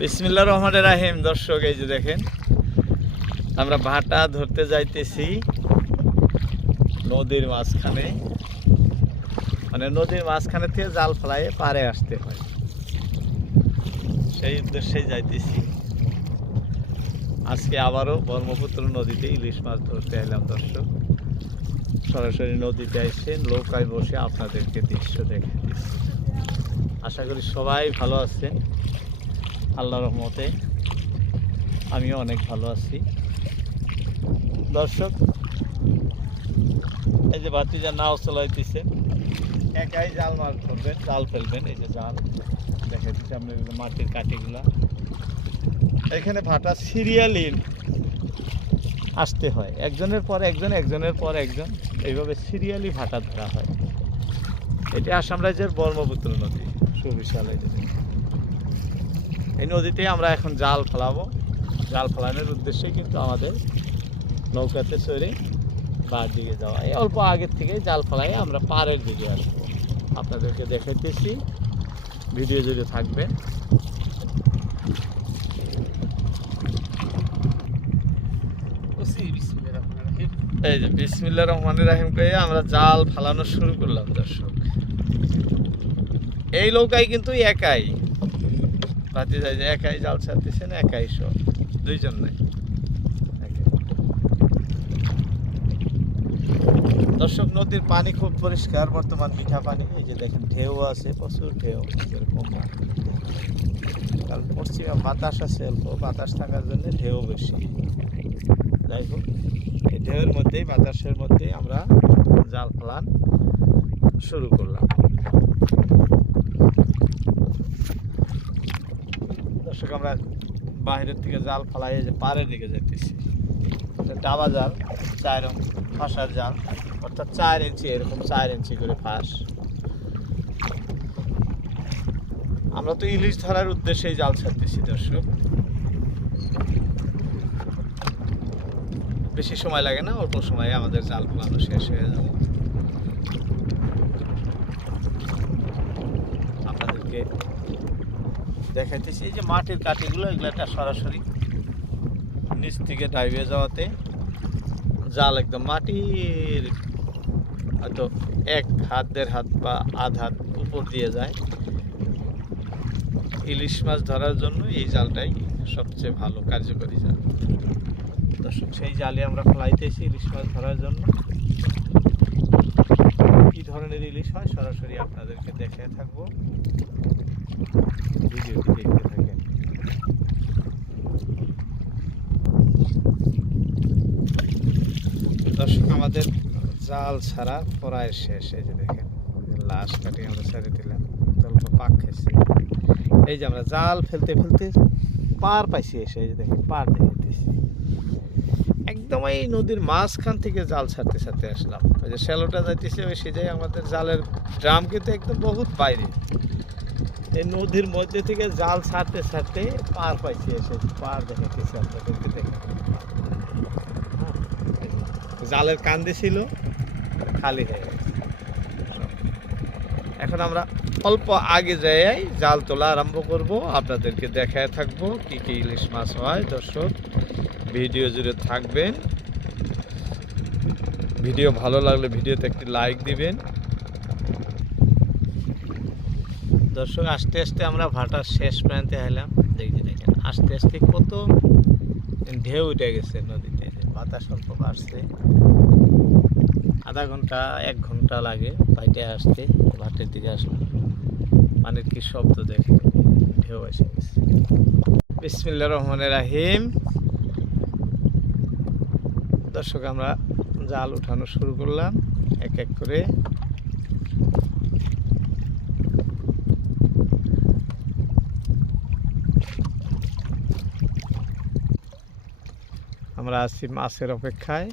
বিসমিল্লা রহমান রাহিম, দর্শক, এই যে দেখেন, আমরা ভাটা ধরতে যাইতেছি নদীর মাঝখানে। মানে নদীর মাঝখানে থেকে জাল ফেলাইয়ে পারে আসতে হয়। সেই উদ্দেশ্যেই যাইতেছি। আজকে আবারও ব্রহ্মপুত্র নদীতে ইলিশ মাছ ধরতে এলাম, দর্শক। সরাসরি নদীতে এসে নৌকায় বসে আপনাদেরকে দৃশ্য দেখে দিচ্ছি আশা করি সবাই ভালো আছেন। আল্লাহ রহমতে আমিও অনেক ভালো আছি। দর্শক, এই যে বাতিজা নাও চলাইতেছে। একাই জাল মাছ করবেন, জাল ফেলবেন, এই যে জাল। দেখা দিচ্ছে আমরা মাটির কাঠিগুলা। এখানে ভাটা সিরিয়ালি আসতে হয়। একজনের পর একজন, একজনের পর একজন। এইভাবে সিরিয়ালি ভাটা ধরা হয়। এটি আসাম রাজ্যের ব্রহ্মপুত্র নদী। সুবিশাল এই এই নদীতে আমরা এখন জাল ফেলাবো। জাল ফেলানোর উদ্দেশ্যে কিন্তু আমাদের নৌকাতে চড়ে বার দিকে যাওয়া। এই অল্প আগের থেকে জাল ফেলাই আমরা পাড়ের দিকে আসব। আপনাদেরকে দেখাইতেছি। ভিডিও জুড়ে থাকবে এই যে বিসমিল্লা রহমান রাহিম কয়ে আমরা জাল ফালানো শুরু করলাম দর্শক। এই নৌকায় কিন্তু একাই রাতে যায় যে একাই জাল ছাড়তেছেন, একাই সব। দুইজন নাই। দর্শক, নদীর পানি খুব পরিষ্কার, বর্তমান মিঠা পানি। এই যে দেখেন, ঢেউ আছে, প্রচুর ঢেউ, এরকম কারণ পশ্চিমে বাতাস আছে অল্প, বাতাস থাকার জন্য ঢেউ বেশি। যাই হোক, এই ঢেউয়ের মধ্যেই, বাতাসের মধ্যেই আমরা জাল ফেলান শুরু করলাম। আমরা বাইরের থেকে জাল ফেলাই যে পাড়ের দিকে যেতেছি ডাবা জাল, চার ফাঁসার জাল। অর্থাৎ চার ইঞ্চি, এরকম চার ইঞ্চি করে ফাঁস। আমরা তো ইলিশ ধরার উদ্দেশ্যেই জাল ছাড়তেছি, দর্শক। বেশি সময় লাগে না, অল্প সময়ে আমাদের জাল ফেলানো শেষ হয়ে যাবে। আপনাদেরকে দেখাইতেছি, এই যে মাটির কাঠিগুলো, এগুলো একটা সরাসরি নিচ থেকে ডাইবে যাওয়াতে জাল একদম মাটির হয়তো এক হাত, দেড় হাত বা আধ হাত উপর দিয়ে যায়। ইলিশ মাছ ধরার জন্য এই জালটাই সবচেয়ে ভালো, কার্যকরী জাল। দর্শক, সেই জালে আমরা ফ্লাইতেছি ইলিশ মাছ ধরার জন্য। কি ধরনের ইলিশ হয় সরাসরি আপনাদেরকে দেখে থাকব। ভিডিওটি দেখতে থাকেন দর্শক, আমাদের জাল ছাড়া পড়ায় শেষ। এই যে দেখেন, লাশ কাটি আমরা ছেড়ে দিলাম। অল্প পাক খাইছি। এই যে আমরা জাল ফেলতে ফেলতে পার পাইছি এসে। এই যে দেখেন, পার দেখেতেছি একদম এই নদীর মাঝখান থেকে জাল ছাড়তে ছাড়তে আসলাম। ওই যে শ্যালোটা যাইতেছে, ওই সেটাই আমাদের জালের ড্রাম কিন্তু একদম বহুত বাইরে। এই নদীর মধ্যে থেকে জাল ছাড়তে ছাড়তে পার পাইছি এসে। পার দেখাইতেছি আপনাদেরকে দেখে। জালের কান্দে ছিল, খালি হয়ে গেছে। এখন আমরা অল্প আগে যাই, জাল তোলা আরম্ভ করব। আপনাদেরকে দেখায় থাকব কি কি ইলিশ মাছ হয়। দর্শক, ভিডিও জুড়ে থাকবেন। ভিডিও ভালো লাগলে ভিডিওতে একটি লাইক দিবেন। দর্শক, আস্তে আস্তে আমরা ভাটার শেষ প্রান্তে এলাম দেখি দেখেন, আস্তে আস্তে কত ঢেউ উঠে গেছে নদীতে বাতাস অল্প বাড়ছে। আধা ঘণ্টা, এক ঘণ্টা লাগে বাইটে আসতে, ভাটের দিকে আসলাম। পানির কি শব্দ দেখে ঢেউ এসে গেছে। বিসমিল্লা রহমানের রাহিম। দর্শক, আমরা জাল উঠানো শুরু করলাম, এক এক করে। আমরা আছি মাছের অপেক্ষায়।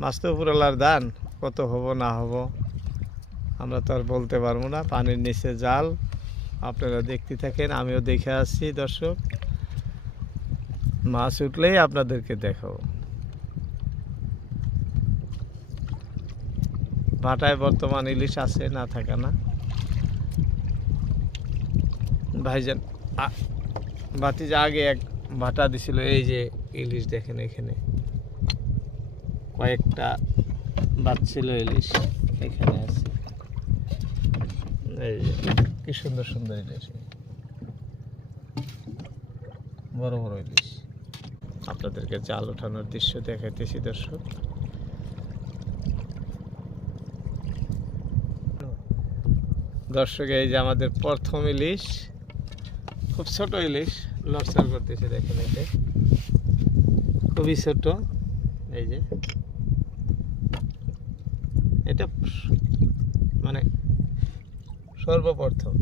মাছ তো উপরওয়ালার দান, কত হব না হব, আমরা তো আর বলতে পারব না। পানির নিচে জাল, আপনারা দেখতে থাকেন, আমিও দেখে আসছি, দর্শক। মাছ উঠলেই আপনাদেরকে দেখাবো। ভাটায় বর্তমান ইলিশ আছে, না থাকা না। ভাইজান আ- ভাতিজা আগে এক ভাটা দিছিল, এই যে ইলিশ দেখেন এখানে। কয়েকটা বাচ্ছিল ইলিশ, এখানে আছে। এই যে, কি সুন্দর সুন্দর ইলিশ। বড় বড় ইলিশ। আপনাদেরকে জাল ওঠানোর দৃশ্য দেখাইতেছি, দর্শক। দর্শক, এই যে আমাদের প্রথম ইলিশ। খুব ছোট ইলিশ লড়সার করতেছে দেখেন এতে খুবই ছোট, এই যে। এটা মানে সর্বপ্রথম।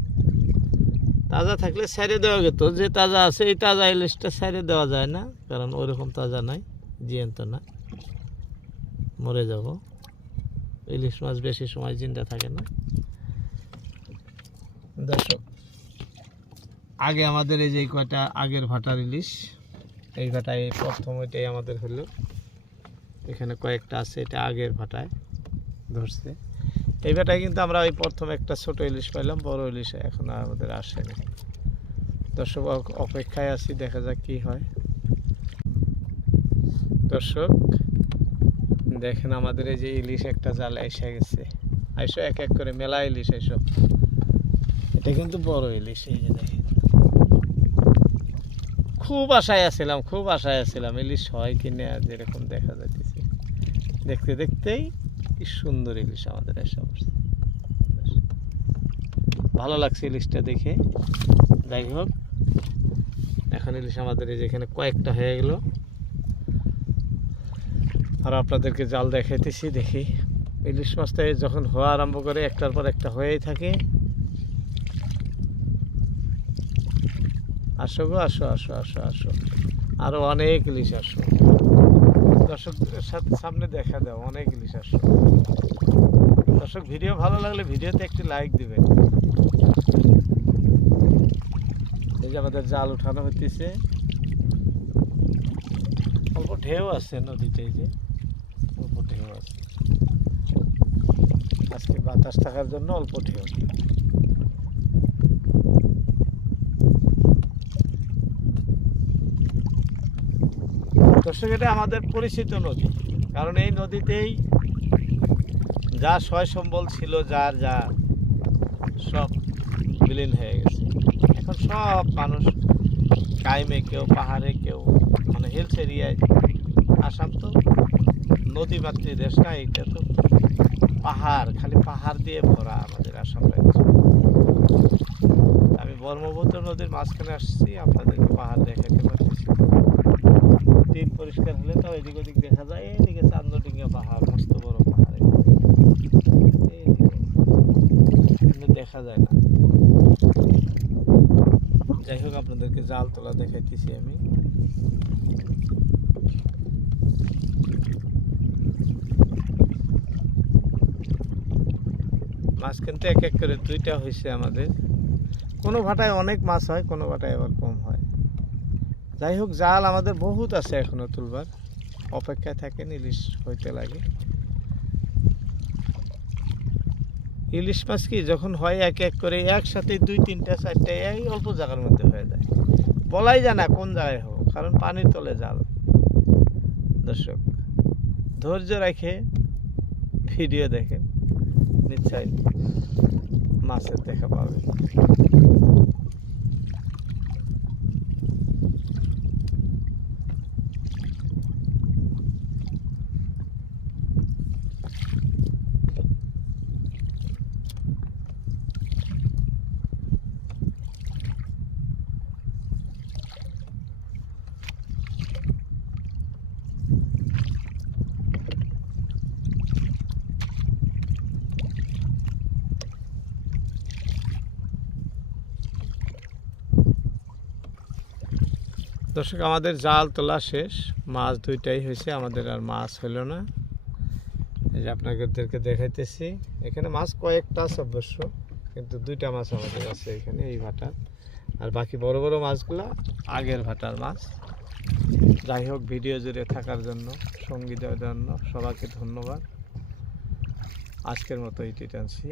তাজা থাকলে সাইডে দেওয়া যেত, যে তাজা আছে এই তাজা ইলিশটা সাইডে দেওয়া যায় না, কারণ ওরকম তাজা নাই জিয়ন্ত না। মরে যাব। ইলিশ মাছ বেশি সময় জিন্দা থাকে না। দর্শক আগে আমাদের এই যে কয়টা আগের ভাটার ইলিশ এই ভাটায় প্রথম এটাই আমাদের হলো। এখানে কয়েকটা আছে, এটা আগের ভাটায় ধরছে। এই ভাটায় কিন্তু আমরা ওই প্রথম একটা ছোট ইলিশ পাইলাম, বড় ইলিশ এখন আমাদের আসেনি। দর্শক অপেক্ষায় আছি, দেখা যাক কি হয়। দর্শক, দেখেন আমাদের এই যে ইলিশ একটা জাল এসে গেছে। আইসো এক এক করে, মেলা ইলিশ আইসো। এটা কিন্তু বড় ইলিশ, এই যে দেখেন। খুব আশায় আছিলাম, খুব আশায় আছিলাম। ইলিশ হয় কিনে আর যেরকম দেখা যাইতেছে। দেখতে দেখতেই কি সুন্দর ইলিশ আমাদের এসে অবস্থা ভালো লাগছে ইলিশটা দেখে। যাই হোক, এখন ইলিশ আমাদের এই যেখানে কয়েকটা হয়ে গেল। আর আপনাদেরকে জাল দেখাইতেছি, দেখি। ইলিশ মাছটা যখন হওয়া আরম্ভ করে, একটার পর একটা হয়েই থাকে। আসো গো, আসো আসো আসো আসো। আরও অনেক ইলিশ আসো। দর্শকদের সাথে সামনে দেখা দাও, অনেক ইলিশ আসো। দর্শক, ভিডিও ভালো লাগলে ভিডিওতে একটি লাইক দিবেন। এই যে আমাদের জাল উঠানো হইতেছে। অল্প ঢেউ আছে নদীতে এই যে। অল্প ঢেউ আছে। আজকে বাতাস থাকার জন্য অল্প ঢেউ। দর্শক, এটা আমাদের পরিচিত নদী। কারণ এই নদীতেই যা সয় সম্বল ছিল, যার যা সব বিলীন হয়ে গেছে। এখন সব মানুষ কাইমে কেউ, পাহাড়ে কেউ মানে হিলস এরিয়ায় আসাম তো নদী মাতৃ দেশ না এটা তো পাহাড়, খালি পাহাড় দিয়ে ভরা আমাদের আসাম রাজ্য। আমি ব্রহ্মপুত্র নদীর মাঝখানে আসছি, আপনাদেরকে পাহাড় দেখাতে পারতেছি দিন পরিষ্কার হলে তো এদিক ওদিক দেখা যায়, এদিকে চান্দডিঙ্গা পাহাড়, মস্ত বড় পাহাড়। এইদিকে। কিন্তু দেখা যায় না। যাই হোক, আপনাদেরকে জাল তোলা দেখাইতেছি আমি। মাছ কিন্তু এক এক করে দুইটা হয়েছে আমাদের। কোনো ভাটায় অনেক মাছ হয়, কোনো ভাটায় আবার কম হয়। যাই হোক, জাল আমাদের বহুত আছে এখনও তুলবার। অপেক্ষায় থাকেন ইলিশ হইতে লাগে। ইলিশ মাছ কি, যখন হয় এক এক করে, একসাথে দুই, তিনটা, চারটা, এই অল্প জায়গার মধ্যে হয়ে যায়। বলাই যায় না কোন জায়গায় হোক, কারণ পানির তলে জাল। দর্শক, ধৈর্য রেখে ভিডিও দেখেন। নিশ্চয় মাছের দেখা পাবে দর্শক, আমাদের জাল তোলা শেষ। মাছ দুইটাই হয়েছে, আমাদের আর মাছ হলো না। এই যে আপনাদেরকে দেখাইতেছি, এখানে মাছ কয়েকটা আছে অবশ্য, কিন্তু দুইটা মাছ আমাদের আছে এখানে, এই ভাটার। আর বাকি বড় বড় মাছগুলা আগের ভাটার মাছ। যাই হোক, ভিডিও জুড়ে থাকার জন্য, সঙ্গী দেওয়ার জন্য সবাইকে ধন্যবাদ। আজকের মতো এই টিটানসি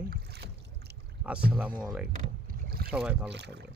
আসসালামু আলাইকুম। সবাই ভালো থাকবেন।